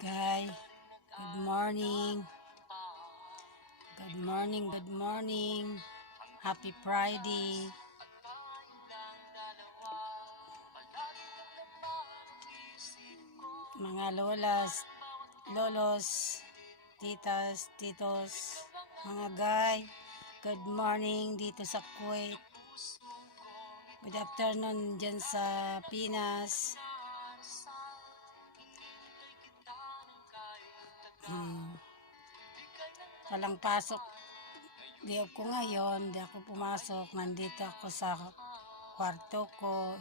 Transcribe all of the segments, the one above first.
Guys, good morning. Good morning, good morning. Happy Friday. Mga lolas, lolos, titas, titos, mga guy, good morning dito sa Kuwait. Good afternoon dyan sa Pinas. Walang pasok. Di ako ngayon, di ako pumasok. Nandito ako sa kwarto ko.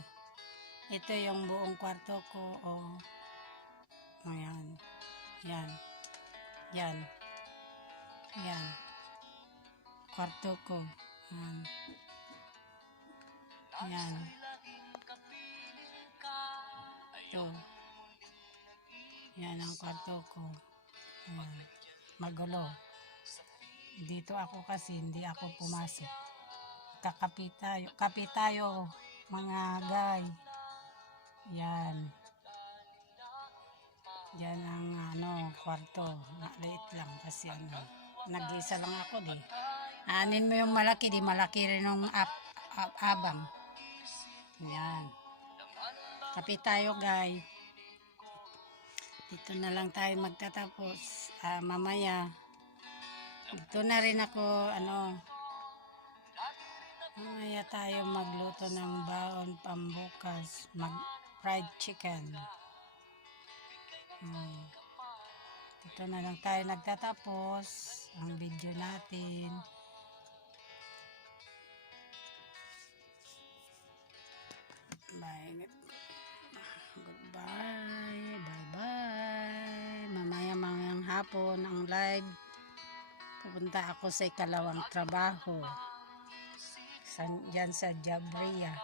Ito yung buong kwarto ko. Oh. Ayan. Yan. Yan. Yan. Kwarto ko. Yan. Yan. Ito. Yan ang kwarto ko. Ayan. Magulo. Dito ako kasi hindi ako pumasok. Kape tayo mga guy. Yan. Yan ang kwarto. Maliit lang kasi nag-isa lang ako di. Anin mo yung malaki, di malaki rin yung abang. Yan. Kape tayo guy. Dito na lang tayo magtatapos. Mamaya. Dito na rin ako, mamaya tayo magluto ng baon pambukas. Fried chicken. Dito na lang tayo nagtatapos ang video natin. Bye. Goodbye. Bye-bye. Mamaya mga hapon ang live. Pupunta ako sa ikalawang trabaho. Diyan sa Jabria.